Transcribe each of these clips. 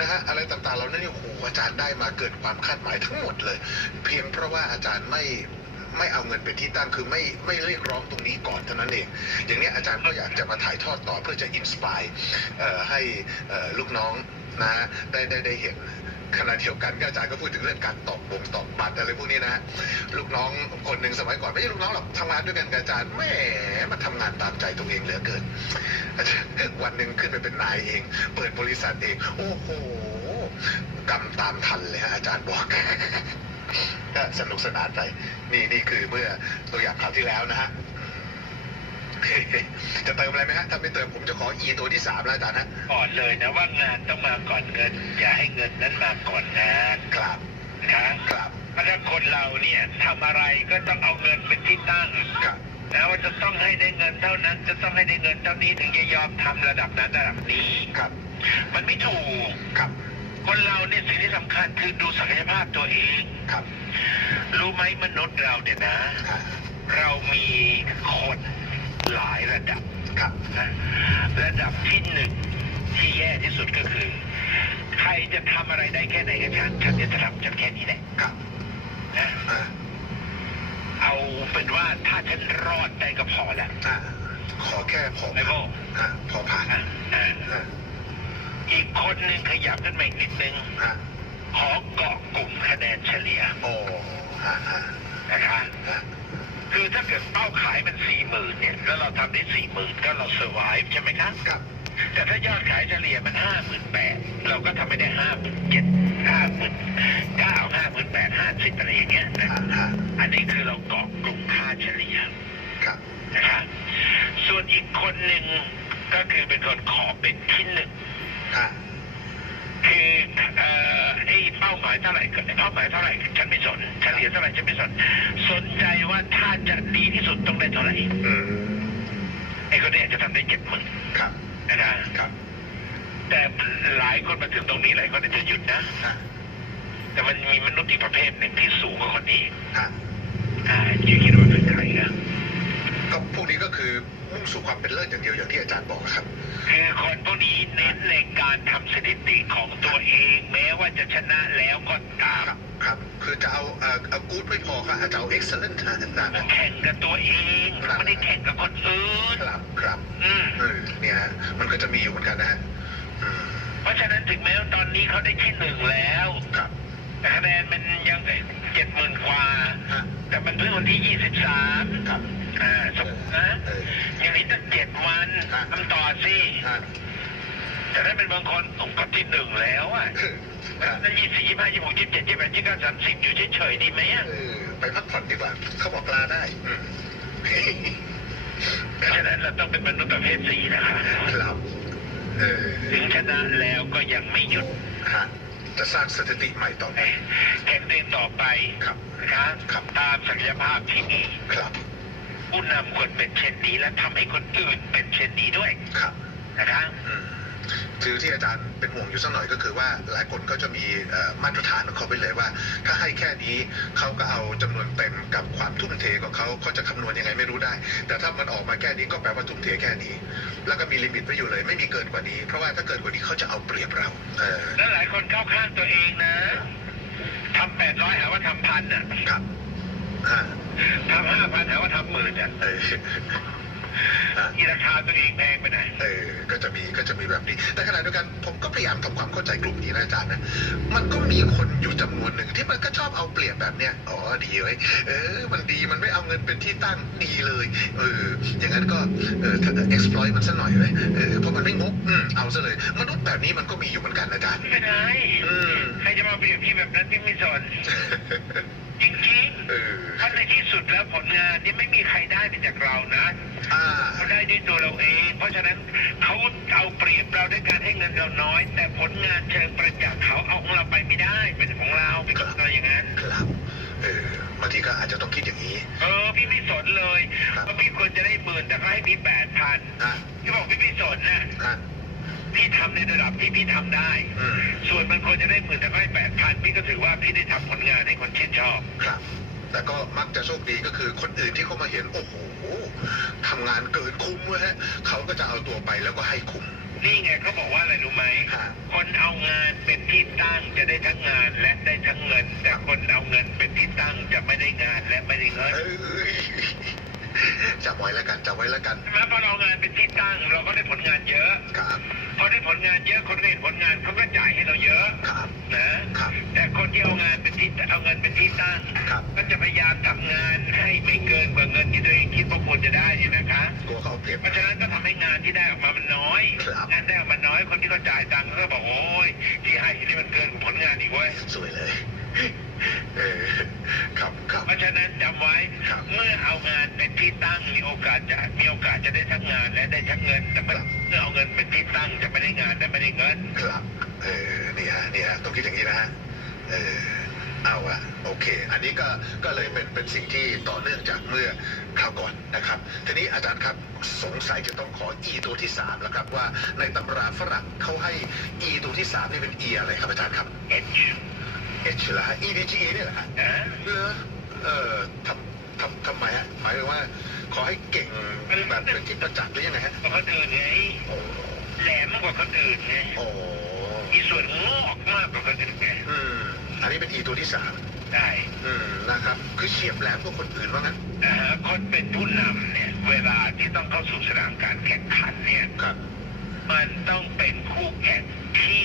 นะฮะอะไรต่างๆเรานั้นเนี่ยโอ้โหอาจารย์ได้มาเกินความคาดหมายทั้งหมดเลย เพียงเพราะว่าอาจารย์ไม่ไม่เอาเงินเป็นที่ตั้งคือไม่ไม่เรียกร้องตรงนี้ก่อนเท่านั้นเอง อย่างนี้อาจารย์ก็อยากจะมาถ่ายทอดต่อเพื่อจะอินสปายให้ลูกน้องนะได้ได้ได้เห็น ขณะเดียวกันก็อาจารย์ก็พูดถึงเรื่องการตอกบงตอกบัตรอะไรพวกนี้นะลูกน้องคนหนึ่งสมัยก่อนไม่ใช่ลูกน้องหรอกทำงานด้วยกันกับอาจารย์แหมมาทำงานตามใจตัวเองเหลือเกินวันหนึ่งขึ้นไปเป็นนายเอง เปิดบริษัทเอง โอ้โหกำตามทันเลยฮะอาจารย์บอกก็สนุกสนานไป นี่นี่คือเมื่อตัวอย่างคราวที่แล้วนะฮะ จะเติมอะไรไหมฮะถ้าไม่เติมผมจะขอ E ตัวที่สามแล้วอาจารย์นะก่อนเลยนะว่างานต้องมาก่อนเงิน อย่าให้เงินนั้นมาก่อนงานครับนะครับเพราะถ้าคนเราเนี่ยทำอะไรก็ต้องเอาเงินเป็นที่ตั้งครับนะว่าจะต้องให้ได้เงินเท่านั้น จะต้องให้ได้เงินเท่านี้ถึงจะยอมทำระดับนั้นระดับนี้ครับ มันไม่ถูกครับ คนเราเนี่ยสิ่งที่สำคัญคือดูศักยภาพตัวเองครับ รู้ไหมมนุษย์เราเนี่ยนะอ่าเรามีคน หลายระดับครับนะระดับที่หนึ่งที่แย่ที่สุดก็คือ ใครจะทำอะไรได้แค่ไหนกับฉันฉันจะทำฉันแค่นี้แหละครับนะอ่าเอาเป็นว่าถ้าฉันรอดได้ก็พอแล้วอ่าขอแค่พอไอ้โก้อ่าพอผ่านอะอะอ่าอีกคนหนึ่งขยับขึ้นมาอีกนิดนึงอ่าขอเกาะกลุ่มคะแนนเฉลี่ยโอ้อ่าอ่านะคะอ่า คือถ้าเกิดเป้าขายมันสี่หมื่นเนี่ยแล้วเราทำได้สี่หมื่นก็เราเซอร์ไวใช่ไหมครับครับ แต่ถ้ายอดขายเฉลี่ยมันห้าหมื่นแปดเราก็ทำไม่ได้ห้าหมื่นเจ็ดห้าหมื่นเก้าห้าหมื่นแปดห้าสิบอะไรอย่างเงี้ยนะอ่าอ่าอันนี้คือเราเกาะกลุ่มค่าเฉลี่ยครับ นะครับส่วนอีกคนหนึ่งก็คือเป็นคนขอเป็นที่หนึ่งอ่าคือเอ่อไอ้เป้าหมายเท่าไหร่ก็เป้าหมายเท่าไหร่ฉันไม่สนเฉลี่ยเท่าไหร่ฉันไม่สน สนใจว่าถ้าจะดีที่สุดต้องได้เท่าไหร่อืมไอ้คนเนี้ยจะทำได้เจ็ดหมื่นครับนะครับครับ แต่หลายคนมาถึงตรงนี้หลายคนอาจจะหยุดนะอ่าแต่มันมีมนุษย์อีกประเภทหนึ่งที่สูงกว่าคนนี้อ่าอ่ายูคิดว่าเป็นใครนะก็พวกนี้ก็คือมุ่งสู่ความเป็นเลิศอย่างเดียวอย่างที่อาจารย์บอกครับคือคนพวกนี้เน้นในการทำสถิติของตัว เองแม้ว่าจะชนะแล้วก็ตาม ครับครับคือจะเอาเอ่อเอากู๊ดไม่พอครับอาจจะเอาเอ็กซ์เลนต์นะนะ แข่งกับตัวเองไม่ได้แข่งกับคนอื่นครับครับอืมเออเนี่ยฮะมันก็จะมีอยู่เหมือนกันนะฮะอืมเพราะฉะนั้นถึงแม้ว่าตอนนี้เขาได้ที่หนึ่งแล้วครับแต่คะแนนมันยังเจ็ดหมื่นกว่า ฮะแต่มันเพิ่งวันที่ยี่สิบสามครับอ่าสมมตินะเอออย่างนี้ตั้งเจ็ดวันครับทำต่อสิ ฮะ แต่ถ้าเป็นบางคนผมก็ที่หนึ่งแล้วอะฮะนั่นยี่สิบยี่ห้ายี่หกยี่สิบเจ็ดยี่สิบแปดยี่สิบเก้าสามสิบอยู่เฉยๆดีไหมอะเออไปพักผ่อนดีกว่าเขาบอกลาได้อืมเพราะฉะนั้นเราต้องเป็นมนุษย์ประเภทสี่นะครับครับเออถึงชนะแล้วก็ยังไม่หยุดฮะจะสร้างสถิติใหม่ต่อไปแข่งเดินต่อไปครับนะครับครับตามศักยภาพที่มีครับผู้นำควรเป็นเช่นนี้และทำให้คนอื่นเป็นเช่นนี้ด้วยครับนะครับอืม คือที่อาจารย์เป็นห่วงอยู่สักหน่อยก็คือว่าหลายคนก็จะมีมาตรฐานของเขาไปเลยว่า ถ้าให้แค่นี้เขาก็เอาจำนวนเต็มกับความทุ่มเทของเขาเขาจะคำนวณยังไงไม่รู้ได้ แต่ถ้ามันออกมาแค่นี้ก็แปลว่าทุ่มเทแค่นี้ แล้วก็มีลิมิตไว้อยู่เลย ไม่มีเกินกว่านี้ เพราะว่าถ้าเกินกว่านี้เขาจะเอาเปรียบเราแล้วหลายคนเข้าข้างตัวเองนะทำแปดร้อยหาว่าทำพันอะครับทำห้าพันหาว่าทำหมื่นอะ อออะที่ราคาตัวเองแพงไปไหนเออ ก็จะมีก็จะมีแบบนี้ แต่ขณะเดียวกันผมก็พยายามทำความเข้าใจกลุ่มนี้นะอาจารย์นะ มันก็มีคนอยู่จำนวนหนึ่งที่มันก็ชอบเอาเปรียบแบบเนี้ย อ๋อดีเว้ยเออ มันดีมันไม่เอาเงินเป็นที่ตั้งดีเลย เออ อย่างนั้นก็เออถ้า exploit มันซะหน่อยเลยเออเพราะมันไม่งกอืมเอาซะเลย มนุษย์แบบนี้มันก็มีอยู่เหมือนกันอาจารย์ ไม่เป็นไรอืม ใครจะมาเปรียบที่แบบนั้นที่ไม่สนจริง ในที่สุดแล้วผลงานนี่ไม่มีใครได้ไปจากเรานะอ่าเราได้ด้วยตัวเราเอง เพราะฉะนั้นเขาเอาเปรียบเราด้วยการให้เงินเราน้อย แต่ผลงานเชิงประจักษ์เขาเอาของเราไปไม่ได้เป็นของเราเป็นของเราอย่างนั้นครับเออบางทีก็อาจจะต้องคิดอย่างนี้ เออพี่ไม่สนเลยครับว่าพี่ควรจะได้หมื่นแต่เขาให้พี่แปดพันอะพี่บอกพี่ไม่สนนะอะพี่ทำในระดับที่พี่ทำได้อืมส่วนมันควรจะได้หมื่นแต่เขาให้แปดพันพี่ก็ถือว่าพี่ได้ทำผลงานให้คนชื่นชอบครับ แต่ก็มักจะโชคดีก็คือคนอื่นที่เขามาเห็นโอ้โหทำงานเกินคุ้มเว้ยฮะเขาก็จะเอาตัวไปแล้วก็ให้คุ้ม นี่ไงเขาบอกว่าอะไรรู้ไหมฮะ คนเอางานเป็นที่ตั้งจะได้ทั้งงานและได้ทั้งเงิน แต่คนเอาเงินเป็นที่ตั้งจะไม่ได้งานและไม่ได้เงิน เอ้ย จำไว้แล้วกันจำไว้แล้วกันใช่ไหมพอเราเอางานเป็นที่ตั้งเราก็ได้ผลงานเยอะครับพอได้ผลงานเยอะคนก็เห็นผลงานเขาก็จ่ายให้เราเยอะครับนะครับแต่คนที่เอางานเป็นที่เอาเงินเป็นที่ตั้งครับก็จะพยายามทำงานให้ไม่เกินกว่าเงินที่ตัวเองคิดว่าควรจะได้เนี่ยนะคะกลัวเขาเอาเปรียบเพราะฉะนั้นก็ทำให้งานที่ได้ออกมามันน้อยครับงานได้ออกมาน้อยคนที่เขาจ่ายตังค์เขาก็บอกโอ้ยที่ให้นี่มันเกินกว่าผลงานอีกเว้ยสวยเลยเออครับครับเพราะฉะนั้นจำไว้ครับเมื่อเอางานเป็น ที่ตั้งมีโอกาสจะมีโอกาสจะได้ทั้งงานและได้ทั้งเงิน แต่เมื่อเมื่อเอาเงินเป็นที่ตั้งจะไม่ได้งานและไม่ได้เงินครับเออนี่ฮะนี่ฮะต้องคิดอย่างนี้นะฮะเออเอาอะโอเค อันนี้ก็ก็เลยเป็นเป็นสิ่งที่ต่อเนื่องจากเมื่อคราวก่อนนะครับ ทีนี้อาจารย์ครับสงสัยจะต้องขอ e ตัวที่สามแล้วครับว่าในตำราฝรั่งเขาให้ e ตัวที่สามนี่เป็น e อะไรครับอาจารย์ครับ H h เหรอฮะ e d g e เนี่ยเหรอฮะนะเออเออทำทำทำไมฮะหมายถึงว่า ขอให้เก่งแบบเป็นที่ประจักษ์หรือยังไงฮะกว่าคนอื่นไงโอ้แหลมกว่าคนอื่นไงโอ้มีส่วนงอกมากกว่าคนอื่นไงอืมอันนี้เป็น e ตัวที่สามได้อืมนะครับ คือเฉียบแหลมกว่าคนอื่นว่างั้นนะฮะคนเป็นผู้นำเนี่ย เวลาที่ต้องเข้าสู่สนามการแข่งขันเนี่ยครับ มันต้องเป็นคู่แข่งที่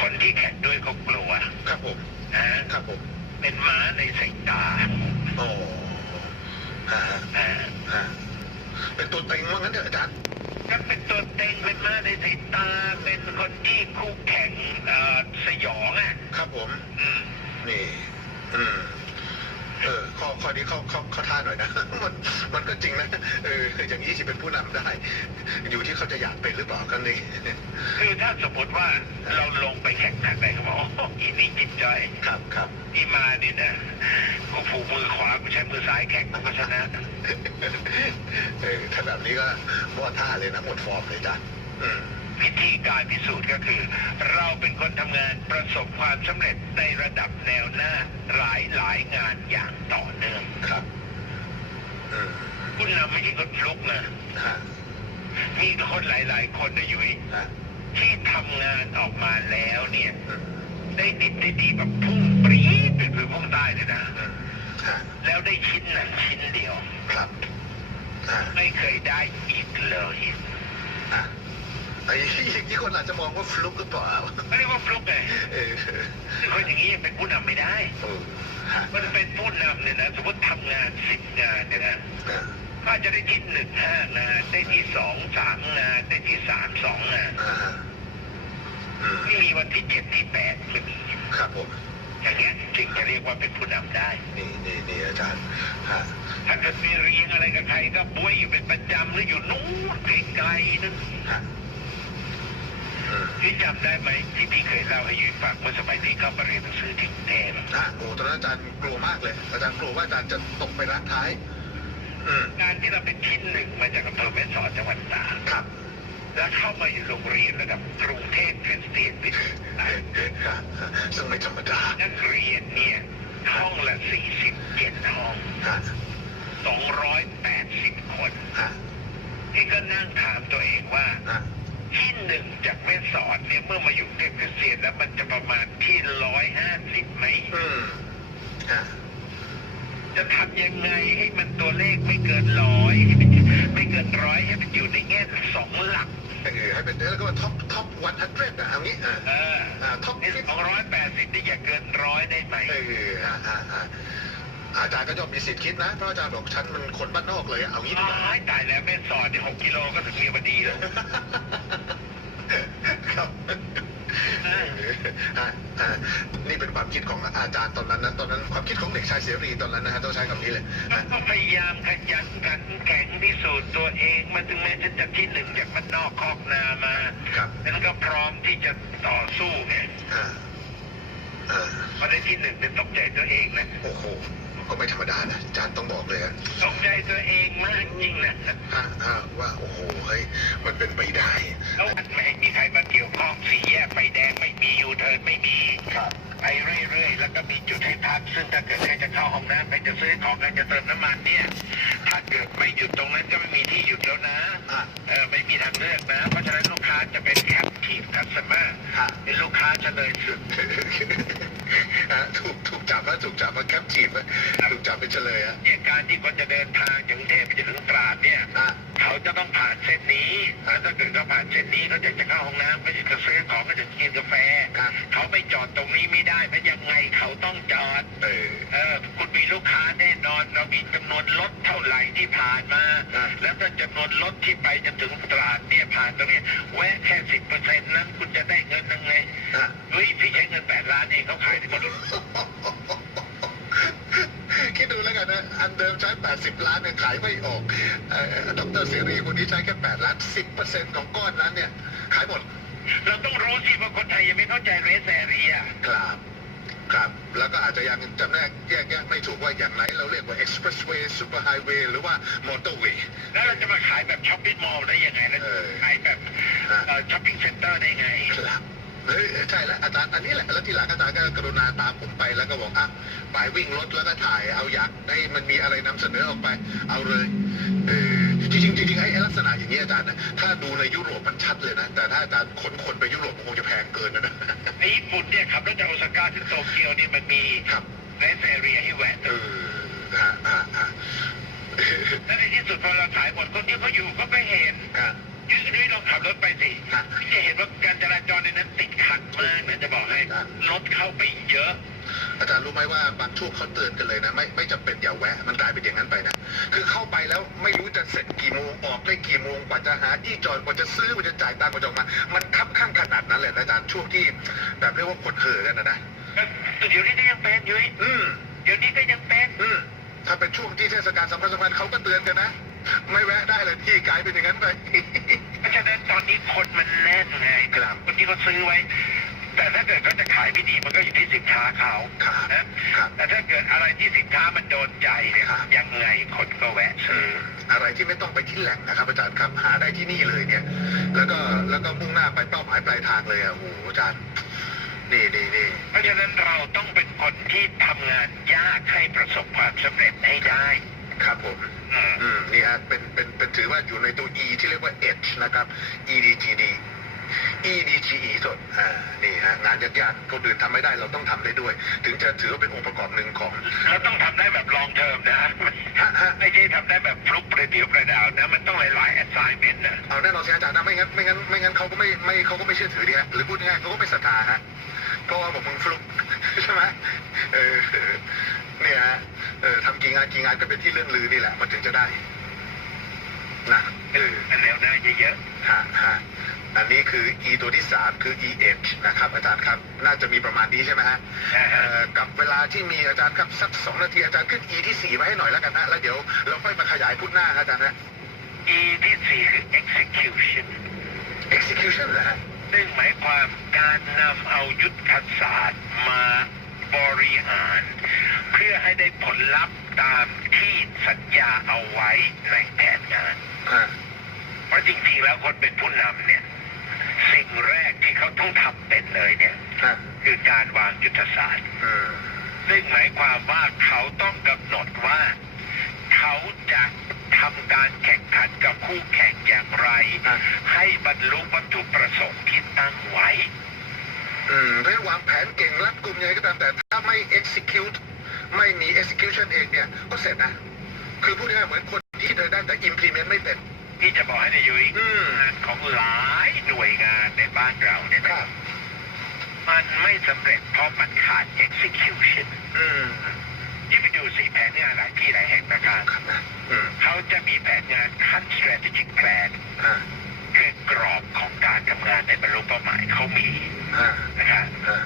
คนที่แข่งด้วยเขากลัว ครับผมนะฮะครับผม เป็นม้าในสายตาโอ้ ฮะนะฮะเป็นตัวเต็งว่างั้นเถอะอาจารย์ก็เป็นตัวเต็งเป็นม้าในสายตา เป็นคนที่คู่แข่งเอ่อสยองอะครับผม อืมนี่ อืม เออ ข้อข้อนี้เข้าเข้าเข้าท่าหน่อยนะ มันมันก็จริงนะ เอออย่างนี้ที่เป็นผู้นำได้ อยู่ที่เขาจะอยากเป็นหรือเปล่ากันนี่ คือถ้าสมมติว่าเราลงไปแข่งขันไปเขาบอกโอ้อีนี่จิตใจ ครับครับ อีมานี่นะกูผูกมือขวากูใช้มือซ้ายแข่งกูก็ชนะเออถ้าแบบนี้ก็มอท่าเลยนะหมดฟอร์มเลยอาจารย์อืมวิธีการพิสูจน์ก็คือ เราเป็นคนทำงานประสบความสำเร็จในระดับแนวหน้าหลายหลายๆงานอย่างต่อเนื่องครับอืมคุณนำไม่ใช่คนฟลุกนะฮะมีคนหลาย ๆ คนนะยุ้ยฮะที่ทำงานออกมาแล้วเนี่ยอืมได้ดิบได้ดีแบบพุ่ง ปรี๊ดเป็นคือพุ่งใต้เลยนะอืมฮะแล้วได้ชิ้นนั้นชิ้นเดียวครับอ่าไม่เคยได้อีกเลยอะไอ้ที่คนอาจจะมองว่าฟลุกหรือเปล่าไม่เรียกว่าฟลุกไงเออคือคนอย่างนี้ยังเป็นผู้นำไม่ได้เออฮะมันเป็นผู้นำเนี่ยนะสมมติทำงานสิบงานเนี่ยนะอ่าก็อาจจะได้ที่หนึ่งห้างานได้ที่สองสามงานได้ที่สามสองงานอ่าฮะอืมไม่มีวันที่เจ็ดที่แปดไม่มีครับผม อย่างเงี้ยจึงจะเรียกว่าเป็นผู้นำได้ นี่นี่นี่อาจารย์ฮะถ้าเกิดมีเรียงอะไรกับใครก็บวยอยู่เป็นประจำหรืออยู่นู้นไกลๆนั่นฮะอืมพี่จำได้ไหมที่พี่เคยเล่าให้ยุ้ยฟังเมื่อสมัยที่เข้ามาเรียนหนังสือที่กรุงเทพอะฮะโอ้ตอนนั้นอาจารย์กลัวมากเลย อาจารย์กลัวว่าอาจารย์จะตกไปรักท้าย อืมการที่เราเป็นที่หนึ่งมาจากอำเภอแม่สอดจังหวัดตาก ครับ แล้วเข้ามาอยู่โรงเรียนระดับกรุงเทพคริสเตียนวิทยาฮะซึ่งไม่ธรรมดา นักเรียนเนี่ย ห้องละ 47 ห้องฮะ280 คนฮะที่ก็นั่งถามตัวเองว่าฮะที่หนึ่งจากแม่สอดเนี่ย เมื่อมาอยู่เทพคริสเตียนแล้วมันจะประมาณที่ 150ไหมอืมฮะจะทำยังไงให้มันตัวเลขไม่เกินร้อยให้มันไม่เกินร้อยให้มันอยู่ในแง่สองหลัก เออให้เป็นแล้วก็ท็อปท็อปวันฮันเดรดอะเอางี้อ่าเอออ่าท็อปไอ้สองร้อยแปดสิบนี่อย่าเกินร้อยได้ไหมเออฮะฮะฮะอาจารย์ก็ย่อมมีสิทธิ์คิดนะเพราะอาจารย์บอกฉันมันคนบ้านนอกเลยอะเอางี้ดีกว่าตายตายแล้วแม่สอดเนี่ยหกกิโลก็ถึงเมียวดีแล้วครับเออฮะฮะนี่เป็น ความคิดของอาจารย์ตอนนั้นนะตอนนั้นความคิดของเด็กชายเสรีตอนนั้นนะฮะต้องใช้คำนี้เลยมันก็พยายามขยันขันแข็งพิสูจน์ตัวเองมันถึงแม้จะจากที่หนึ่งจากมันนอกคอกนามาครับนั้นก็พร้อมที่จะต่อสู้ไงอ่าอ่าพอได้ที่หนึ่งเป็นตกใจตัวเองนะโอ้โหก็ไม่ธรรมดานะอาจารย์ต้องบอกเลยอะตกใจตัวเองมากจริงนะฮะฮะว่าโอ้โหเฮ้ยมันเป็นไปได้แล้วไม่ให้มีใครมาเกี่ยวข้องสี่แยกไฟแดงไม่มียูเทิร์นไม่มี ไปเรื่อยๆ แล้วก็มีจุดให้พัก ซึ่งถ้าเกิดใครจะเข้าห้องน้ำใครจะซื้อของใครจะเติมน้ำมันเนี่ย ถ้าเกิดไม่หยุดตรงนั้นก็ไม่มีที่หยุดแล้วนะอะเออไม่มีทางเลือกนะ เพราะฉะนั้นลูกค้าจะเป็นแคปทีฟคัสเตอร์เป็นลูกค้าเฉลยสุด อะถูกถูกจับแล้วถูกจับมาแคปจีบอะถูกจับไปเฉลยอะเนี่ยการที่คนจะเดินทางจากกรุงเทพไปจนถึงตราดเนี่ยอะเขาจะต้องผ่านเส้นนี้แล้วถ้าเกิดเขาผ่านเส้นนี้เขาจะจะเข้าห้องน้ำก็จะซื้อของก็จะกินกาแฟครับเขาไม่จอดตรงนี้ไม่ได้เพราะยังไงเขาต้องจอด เออ เออคุณมีลูกค้าแน่นอน เรามีจำนวนรถเท่าไหร่ที่ผ่านมา อะ แล้วถ้าจำนวนรถที่ไปจนถึงตราดเนี่ยผ่านตรงเนี้ยแวะแค่สิบเปอร์เซ็นต์นั้นคุณจะได้เงินยังไงอะ เฮ้ยพี่ใช้เงินแปดล้านเองเขาขายได้หมดเลยคิดดูแล้วกันนะ อันเดิมใช้ 80 ล้านเนี่ยขายไม่ออกเอ่อดรเสรีคนนี้ใช้แค่ 8 ล้าน 10%ของก้อนนั้นเนี่ย ขายหมด เราต้องรู้สิว่าคนไทยยังไม่เข้าใจเรสแอเรียครับครับ แล้วก็อาจจะยังจำแนกแยกแยะไม่ถูกว่าอย่างไหนเราเรียกว่า expressway superhighway หรือว่า motorway แล้วเราจะมาขายแบบช้อปปิ้งมอลล์ได้ยังไงแล้วเออขายแบบอะช้อปปิ้งเซ็นเตอร์ได้ไงครับเฮ้ยใช่แล้ว อาจารย์อันนี้แหละแล้วทีหลังอาจารย์ก็กรุณาตามผมไปแล้วก็บอกอะไปวิ่งรถแล้วก็ถ่าย เอาอยากให้มันมีอะไรนำเสนอออกไป เอาเลยเออจริงๆจริงๆไอ้ไอ้ลักษณะอย่างนี้อาจารย์นะถ้าดูในยุโรปมันชัดเลยนะ แต่ถ้าอาจารย์ขนคนไปยุโรปมันคงจะแพงเกินนะนะในญี่ปุ่นเนี่ยขับรถจากโอซาก้าถึงโตเกียวเนี่ยมันมีครับเรสแอเรียให้แวะเออฮะฮะฮะแล้วในที่สุดพอเราขายหมดคนที่เขาอยู่ก็ไปเห็นฮะ ยุ้ยยุ้ยลองขับรถไปสิฮะจะเห็นว่าการจราจรในนั้นติดขัดมากนะจะบอกให้อะรถเข้าไปเยอะ อาจารย์รู้ไหมว่าบางช่วงเขาเตือนกันเลยนะ ไม่ไม่จำเป็นอย่าแวะ มันกลายเป็นอย่างนั้นไปนะ คือเข้าไปแล้วไม่รู้จะเสร็จกี่โมงออกได้กี่โมงกว่าจะหาที่จอดกว่าจะซื้อกว่าจะจ่ายตังค์กว่าจะออกมา มันคับข้างขนาดนั้นเลยนะอาจารย์ช่วงที่แบบเรียกว่าคนเห่อกันนะนะเดี๋ยวนี้ก็ยังเป็นยุ้ยอืมเดี๋ยวนี้ก็ยังเป็นอืมถ้าเป็นช่วงที่เทศกาลสำคัญสำคัญเขาก็เตือนกันนะ ไม่แวะได้เลยที่กลายเป็นอย่างนั้นไปเพราะฉะนั้นตอนนี้คนมันแน่นไงครับคนที่เขาซื้อไว้ แต่ถ้าเกิดเขาจะขายไม่ดีมันก็อยู่ที่สินค้าเขาครับนะครับแต่ถ้าเกิดอะไรที่สินค้ามันโดนใจเนี่ยครับยังไงคนก็แวะอืซื้อมอะไรที่ไม่ต้องไปที่แหล่งนะครับ อาจารย์ครับหาได้ที่นี่เลยเนี่ย แล้วก็แล้วก็มุ่งหน้าไปเป้าหมายปลายทางเลยอะโอ้โหอาจารย์นี่นี่นี่เพราะฉะนั้นเราต้องเป็นคนที่ทำงานยากให้ประสบความสำเร็จให้ได้ ครับผม อืมอืมนี่ฮะเป็นเป็นเป็นถือว่าอยู่ในตัว E ที่เรียกว่า H นะครับ EDGD EDGE สดอ่านี่ฮะงานยากๆคนอื่นทำไม่ได้เราต้องทำได้ด้วย ถึงจะถือว่าเป็นองค์ประกอบหนึ่งของเราต้องทำได้แบบลองเทอมนะฮะฮะไม่ใช่ทำได้แบบฟลุกประเดี๋ยวประดาวนะ มันต้องหลายๆ assignment นะเอาแน่นอนสิอาจารย์นะไม่งั้นไม่งั้นไม่งั้นเขาก็ไม่ไม่เขาก็ไม่เชื่อถือดีฮะหรือพูดง่ายๆเขาก็ไม่ศรัทธาฮะเพราะว่าบอกมึงฟลุกใช่ไหมเออเนี่ยฮะเออทำ กี่งานกี่งานก็เป็นที่เรื่องลือนี่แหละ มันถึงจะได้นะเออมันแนวหน้าเยอะฮะฮะอันนี้คือ e ตัวที่สามคือ e h นะครับ อาจารย์ครับน่าจะมีประมาณนี้ใช่ไหมฮะๆนะเอ่ฮะอกับเวลาที่มีอาจารย์ครับสักสองนาทีอาจารย์ขึ้น e ที่สี่มาให้หน่อยแล้วกันนะแล้วเดี๋ยวเราค่อยมาขยายพุทหน้าครับอาจารย์นะ E ที่สี่คือ execution execution เหรอฮะซึ่งหมายความการนำเอายุทธศาสตร์มาบริหาร เพื่อให้ได้ผลลัพธ์ ตามที่สัญญาเอาไว้ในแผนงานฮะเพราะจริงๆ แล้วคนเป็นผู้นำเนี่ย สิ่งแรกที่เขาต้องทำเป็นเลยเนี่ยฮะคือการวางยุทธศาสตร์อืมซึ่งหมายความว่าเขาต้องกำหนดว่า เขาจะทำการแข่งขันกับคู่แข่งอย่างไรฮะให้บรรลุวัตถุประสงค์ที่ตั้งไว้ อืมเพราะฉะนั้นวางแผนเก่งรัดกุมยังไงก็ตามแต่ถ้าไม่ execute ไม่มี execution เองเนี่ย ก็เสร็จนะ คือพูดง่ายๆเหมือนคนที่เดินได้แต่ implement ไม่เป็นที่จะบอกให้นายยุ้ยอืม งานของหลายหน่วยงานในบ้านเราเนี่ยคนะรับ มันไม่สำเร็จเพราะมันขาด execution อืมที่ไปดูสิแผนงานหลายที่หลายแห่งนะครับครับนะอืมเขาจะมีแผนงานขั้น strategic plan ฮะคือกรอบของการทำงานในบรรลุเป้าหมายเขามี ฮะ นะครับ ฮะ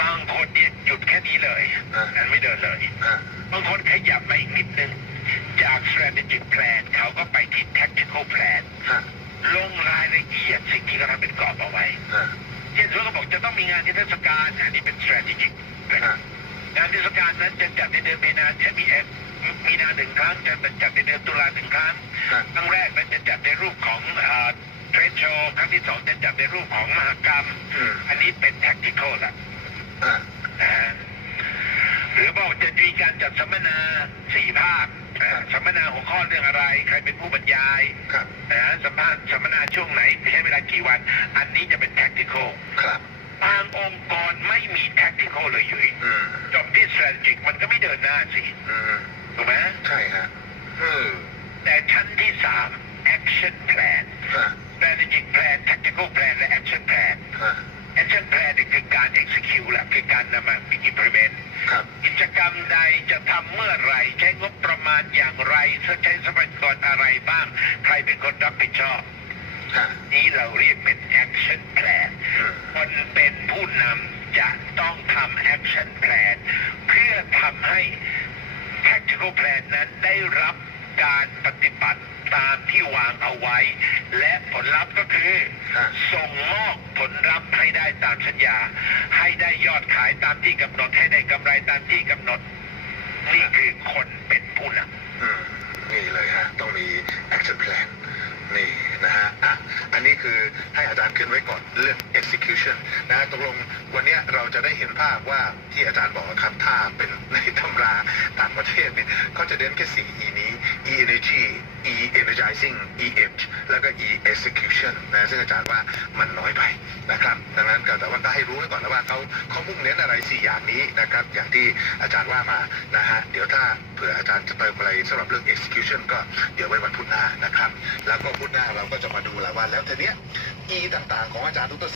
บาง คนเนี่ยหยุดแค่นี้เลยอ่านั้นไม่เดินเลยฮะบางคนขยับมาอีกนิดนึง จาก strategic plan เขาก็ไปที่ tactical plan ฮะลงรายละเอียดสิ่งที่เขาทำเป็นกรอบเอาไว้ฮะเช่นสมมติเขาบอกจะต้องมีงานเทศกาลอันนี้เป็น strategic ฮะงานเทศกาลนั้นจะจัดในเดือนมีนาจะมีเอ่อมีนาหนึ่งครั้งจะจัดในเดือนตุลาหนึ่งครั้งฮะครั้งแรกนั้นจะจัดในรูปของเทรดโชว์ครั้งที่สองจะจัดในรูปของมหกรรมอืมอันนี้เป็น tactical ละฮะ นะฮะหรือบอกจะมีการจัดสัมมนาสี่ภาคนะฮะสัมมนาหัวข้อเรื่องอะไร ใครเป็นผู้บรรยายครับ นะฮะสัมภาษณ์สัมมนาช่วงไหนใช้เวลากี่วัน อันนี้จะเป็น tactical ครับ บางองค์กรไม่มี tactical เลยอยู่อืม จบที่ strategic มันก็ไม่เดินหน้าสิอืม ถูกไหมใช่ฮะเออแต่ชั้นที่สาม action plan ฮะ strategic plan tactical plan และ action plan ฮะ action plan นี่คือการ execute แหละคือการนำมา implement ครับกิจกรรมใดจะทำเมื่อไหรใช้งบประมาณอย่างไรใช้ทรัพยากรอะไรบ้าง ใครเป็นคนรับผิดชอบ ฮะ นี้เราเรียกเป็น action plan อืม คนเป็นผู้นำจะต้องทำ action plan เพื่อทำให้ tactical plan นั้นได้รับการปฏิบัติ ตามที่วางเอาไว้ และผลลัพธ์ก็คือฮะส่งมอบผลลัพธ์ให้ได้ตามสัญญา ให้ได้ยอดขายตามที่กำหนดให้ได้กำไรตามที่กำหนด นี่คือคนเป็นผู้นำอืมนี่เลยฮะ ต้องมี action plan นี่ นะฮะอะอันนี้คือให้อาจารย์ขึ้นไว้ก่อนเรื่อง execution นะฮะตกลงวันเนี้ยเราจะได้เห็นภาพว่าที่อาจารย์บอกครับถ้าเป็นในตำราต่างประเทศเนี่ยเขาจะเน้นแค่สี่ E นี้ E energy E energizing E edge แล้วก็ E execution นะซึ่งอาจารย์ว่ามันน้อยไปนะครับดังนั้นก็แต่ว่าก็ให้รู้ไว้ก่อนนะว่าเขาเขามุ่งเน้นอะไรสี่อย่างนี้นะครับอย่างที่อาจารย์ว่ามานะฮะเดี๋ยวถ้าเผื่ออาจารย์จะเติมอะไรสำหรับเรื่อง execution ก็เดี๋ยวไว้วันพุธหน้านะครับ แล้วก็พุธหน้าเราก็ก็จะมาดูแหละว่าแล้วทีเนี้ย E ต่างๆของอาจารย์ทุก